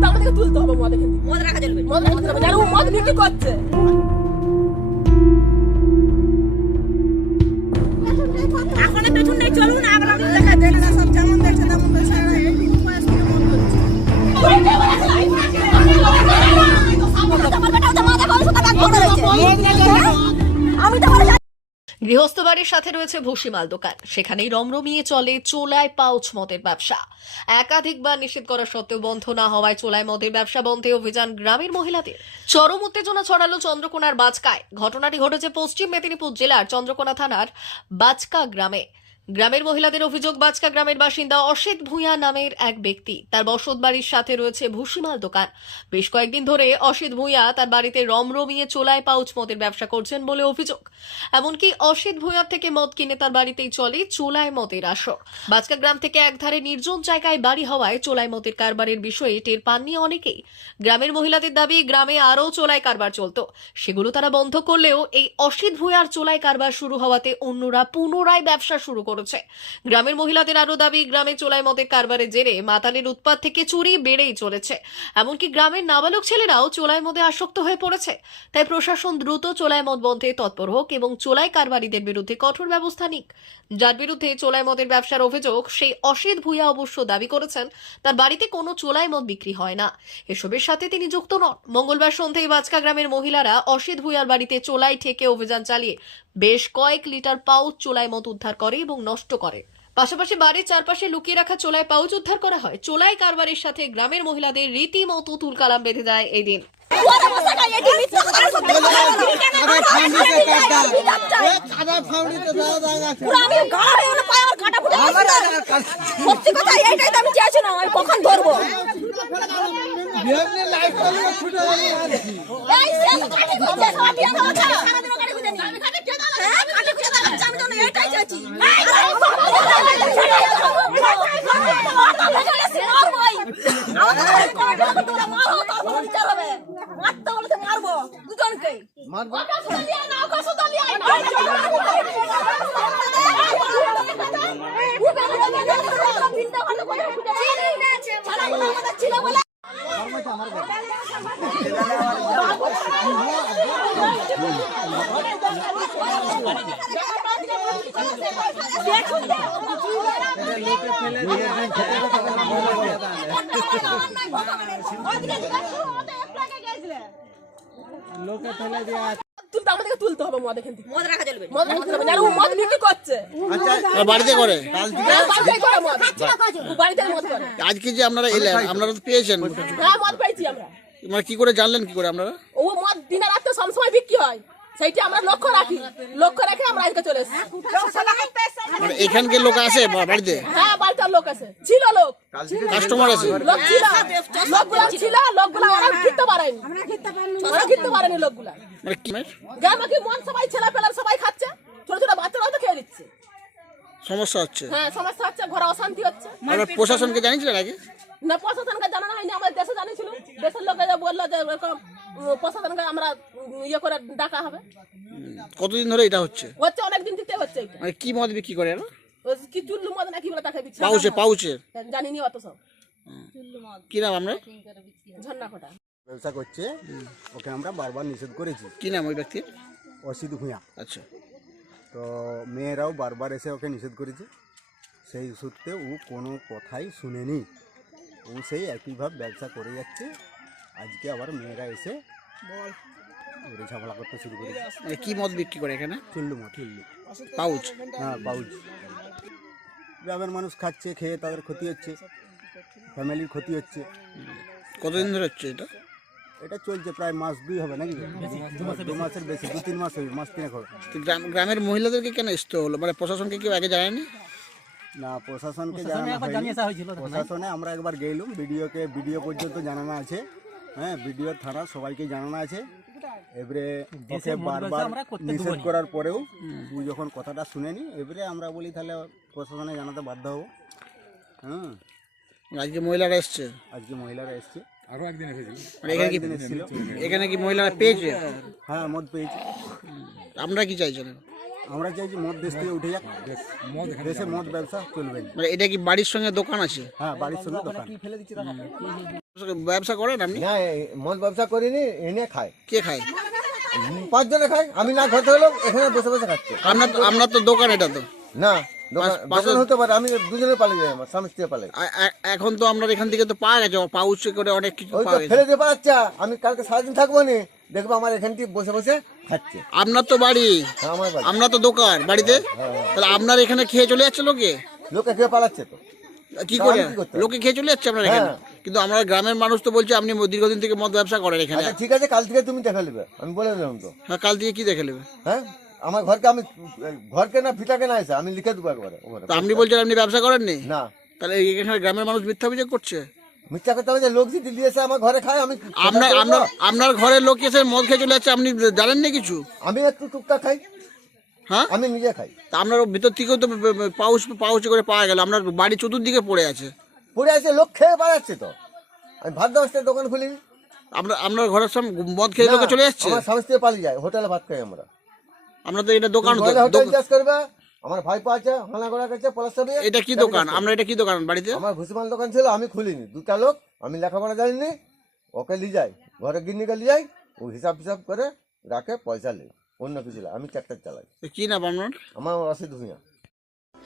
তুলতে আমাদেরকে তুলতে হবে মদ এখান থেকে। মদ রাখা চলবে মদ রাখতে হবে জানো ও মদ বিক্রি করছে। এখন পেছন দিয়ে চলুন আবার আমি দেখা দেখ না সব যেমন দেখছে তেমন দেখছে আর এইটুকু বয়স থেকে মদ করছে আমি তো গৃহস্থ বাড়ির সাথে রয়েছে ভুসিমাল দোকান। সেখানেই রমরমিয়ে চলে চোলায় পাউচ মদের ব্যবসা। একাধিকবার নিষেধ করা সত্ত্বেও বন্ধ না হওয়ায় চোলায় মদের ব্যবসা বন্ধে অভিযান গ্রামের মহিলাদের। চরম উত্তেজনা ছড়ালো চন্দ্রকোনার বাজকায়। ঘটনাটি ঘটেছে পশ্চিম মেদিনীপুর জেলার চন্দ্রকোনা থানার বাজকা গ্রামে। গ্রামের মহিলাদের অভিযোগ, বাজকা গ্রামের বাসিন্দা অসিত ভূঁয়া নামের এক ব্যক্তি। তার বসত বাড়ির সাথে রয়েছে ভুসিমাল দোকান। বেশ কয়েকদিন ধরে অসিত ভূঁইয়া তার বাড়িতে রমরমিয়ে চোলায় পাউচ মদের ব্যবসা করছেন বলে অভিযোগ। এমনকি অসিত ভূঁয়ার থেকে মদ কিনে তার বাড়িতেই চলে চোলায় মদের আসর। বাজকা গ্রাম থেকে একধারে নির্জন জায়গায় বাড়ি হওয়ায় চোলায় মদের কারবারের বিষয়ে টের পাননি অনেকেই। গ্রামের মহিলাদের দাবি, গ্রামে আরও চোলায় কারবার চলত। সেগুলো তারা বন্ধ করলেও এই অসিত ভূঁইয়ার চোলায় কারবার শুরু হওয়াতে অন্যরা পুনরায় ব্যবসা শুরু করেছে। গ্রামের মহিলাদের আরও দাবি, গ্রামে চোলাই মদের কারবারের জেরে মাতালের উৎপাত থেকে চুরি বেড়েই চলেছে। এমনকি গ্রামের নাবালক ছেলেরাও চোলায় মদে আসক্ত হয়ে পড়েছে। তাই প্রশাসন দ্রুত চোলায় মদ বন্ধে তৎপর হোক এবং চোলাই কারবারিদের বিরুদ্ধে কঠোর ব্যবস্থা নিক। যার বিরুদ্ধে চোলাই মদের ব্যবসার অভিযোগ, সেই অসিত ভূঁইয়া অবশ্য দাবি করেছেন, তার বাড়িতে কোনো চোলাই মদ বিক্রি হয় না। এসবের সাথে তিনি যুক্ত নন। মঙ্গলবার সন্ধ্যায় বাজকা গ্রামের মহিলারা অসিত ভূঁইয়ার বাড়িতে চোলাই ঠেকে অভিযান চালিয়ে বেশ কয়েক লিটার পাউচ চোলাই মদ উদ্ধার করে এবং নষ্ট করে। পাশাপাশি বাড়ির চারপাশে লুকিয়ে রাখা চোলাই পাউচ উদ্ধার করা হয়। চোলাই কারবারের সাথে গ্রামের মহিলাদের রীতিমতো তুলকালাম বেঁধে দেয় এই দিন। আমি গায়ে ওর মারবো, দুজনকেই। ওকে শুধু নিয়ে নাও, ওকে শুধু নিয়ে নাও। ছিল বলে তুলতে আমাদেরকে তুলতে হবে মদ এখান থেকে। মদ রাখা চলবে। মদ রাখতে হবে জানো মদ বিক্রি করছে। আর বাড়িতে করে? হ্যাঁ, বাড়িতেই করে মদ। ও বাড়িতে মদ করে। আজকে যে আপনারা এলেন আপনারা তো পেয়েছেন। হ্যাঁ মদ পাইছি আমরা। মানে কি করে জানলেন কি করে আপনারা? ও মদ দিনে রাতে সবসময় বিক্রি হয়। সেইটা আমরা লক্ষ্য রাখি। লক্ষ্য রেখে আমরা আজকে চলে এসেছি। মানে এখানকার লোক আসে বাড়িতে? হ্যাঁ লোক আছে। ছিল লোক। কাস্টমার আছে। লোক ছিল লোকগুলা ছিল লোকগুলা ওরা ফিরতে পারেনি। ওরা ফিরতে পারেনি লোকগুলা মানে গ্রামে কি মন সবাই ছেলে পেলার সবাই খাচ্ছে? ছোট ছোট বাচ্চারাও তো খেয়ে দিচ্ছে সমস্যা হচ্ছে। হ্যাঁ সমস্যা হচ্ছে ঘরে অশান্তি হচ্ছে। আপনারা প্রশাসনকে জানিয়েছিলেন আগে না প্রশাসনকে জানানো হয়নি আমাদের দেশে জানিয়েছিল। দেশের লোকে বলল যে এরকম প্রশাসনকে আমরা ইয়ে করে ডাকা হবে। কতদিন ধরে এটা হচ্ছে? হচ্ছে অনেক দিন দিতে হচ্ছে এটা। মানে কি মদ বিক্রি করে এরা? কি চুল্লু মদ নাকি বলে তাকে দিচ্ছে পাউচে পাউচে। জানিনি অত সব কি নাম আপনার? ঝর্ণা ফোটা ব্যবসা করছে ওকে আমরা বারবার নিষেধ করেছি। কি নাম ওই ব্যক্তির? অসিত ভূঁয়া আচ্ছা। তো মেয়েরাও বারবার এসে ওকে নিষেধ করেছে। সেই সূত্রে ও কোনো কথাই শুনেনি। ও সেই একইভাবে ব্যবসা করে যাচ্ছে। আজকে আবার মেয়েরা এসে ওরে ঝামেলা করতে শুরু করেছে। মানে কি মদ বিক্রি করে এখানে? চুল্লু মা চুল্লু পাউচ। হ্যাঁ পাউচ। গ্রামের মানুষ খাচ্ছে খেয়ে তাদের ক্ষতি হচ্ছে ফ্যামিলির ক্ষতি হচ্ছে। কতদিন ধরে হচ্ছে এটা? এটা চলছে প্রায় মাস দুই হবে নাকি? দু মাসের বেশি দু তিন মাস হবে মাস তিনেক হবে। গ্রাম গ্রামের মহিলাদেরকে কেন আসতে হলো? মানে প্রশাসনকে কেউ আগে জানায়নি? না প্রশাসনকে জানানো প্রশাসনে আমরা একবার গেলাম বিডিওকে বিডিও পর্যন্ত জানানো আছে। হ্যাঁ বিডিও থানা সবাইকে জানানো আছে। এবারে ওকে বারবার নিষেধ করার পরেও তুই যখন কথাটা শুনেনি এবারে আমরা বলি তাহলে প্রশাসনে জানাতে বাধ্য হব। হ্যাঁ আজকে মহিলারা এসছে। আজকে মহিলারা এসছে। এখানে কি একদিন এসেছিল। এখানে কি মহিলারা পেয়েছে? হ্যাঁ মদ পেয়েছে। আমরা কি চাইছেন আমরা চাইছি মদ দেশ থেকে উঠে যাক। দেশে মদ ব্যবসা চলবে। না মানে এটা কি বাড়ির সঙ্গে দোকান আছে? হ্যাঁ বাড়ির সঙ্গে দোকান। ব্যবসা করেন আপনি? না এই মদ ব্যবসা করিনি এনে খায়। কে খায়? পাঁচজনে খায় আমি না খেতে হলেও এখানে বসে বসে খাচ্ছে। আপনার তো আপনার তো দোকান এটা তো। না দোকান হতে পারে আমি দুজনে পালিয়ে যাই আমার স্বামী স্ত্রী পালিয়ে এখন তো আপনার এখান থেকে তো পাওয়া গেছে পাউচ করে অনেক কিছু ওই তো পাওয়া গেছে। ফেলে দিয়ে আমি কালকে সারাদিন থাকব নি দেখব আমার এখানটি বসে বসে খাচ্ছে। আপনার তো বাড়ি হ্যাঁ, আমার বাড়ি। আপনার তো দোকান বাড়িতে? তাহলে আপনার এখানে খেয়ে চলে যাচ্ছে লোকে? লোকে খেয়ে পালাচ্ছে তো। কি করে? লোকে খেয়ে চলে যাচ্ছে আপনার এখানে? হ্যাঁ। কিন্তু আমরা গ্রামের মানুষ তো বলছে আপনি দীর্ঘদিন থেকে মদ ব্যবসা করেন এখানে। আচ্ছা ঠিক আছে কাল থেকে তুমি দেখা নেবে। আমি বলে দিলাম তো। হ্যাঁ কাল থেকে কি দেখে নেবে? হ্যাঁ? আমার ঘরকে আমি ঘরকে না ফিটাকে না এসে আমি লিখে দেবো একবারে। তা আপনি বলছেন আপনি ব্যবসা করেননি? না। তাহলে এখানে গ্রামের মানুষ মিথ্যা অভিযোগ করছে? মিথ্যা কথা বলছে লোক যদি দিয়ে এসে আমার ঘরে খায় আমি আপনার আপনার আপনার ঘরের লোক এসে মদ খেয়ে চলে যাচ্ছে আপনি জানেন না কিছু? আমি একটু টুকটাক খাই। হ্যাঁ? আমি নিজে খাই। তা আপনার ভিতর থেকেও তো পাউচ পাউচ করে পাওয়া গেল আপনার বাড়ি চতুর্দিকে পড়ে আছে। পড়ে আছে লোক খেয়ে পালাচ্ছে তো। আমি ভাত দেওয়ার দোকান খুলি। আপনার আপনার ঘরের সামনে মদ খেয়ে লোকে চলে যাচ্ছে আমার স্বামী পালিয়ে যায় হোটেলে ভাত খাই আমরা। আপনার তো এটা দোকান হোটেল চাষ করবে আমার ভাইপো আছে হানা করা কাছে পলাশাবি এটা কি দোকান? আমরা এটা কি দোকান বাড়িতে? আমার ভুসিমাল দোকান ছিল আমি খুলিনি। দুটা লোক আমি লেখাপড়া জানিনি ওকে নিয়ে যাই। ঘরে গিন্নিকে নিয়ে যাই ও হিসাব হিসাব করে রাখে পয়সা নেই অন্য কিছু আমি ট্র্যাক্টর চালাই। কি না আপনার? আমার অসিত ভূঁইয়া।